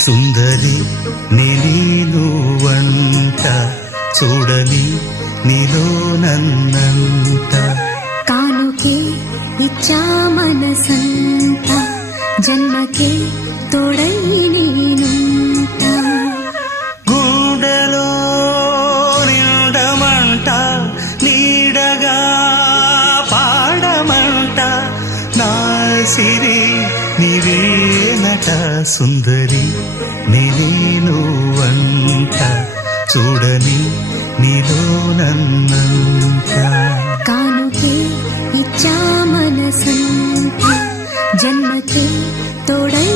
సుందరి నేను వంట చూడని నీలో నన్నంత కానుకే ఇచ్చా మనసంత జన్మకే తోడై నేనుంట గుండెలో నిండమంట నీడగా పాడమంట నా సిరి నీవేనట సుందరి నేను వంట చూడని నీలో నన్నంత కానుకే ఇచ్చా మనసంత జన్మకే తోడై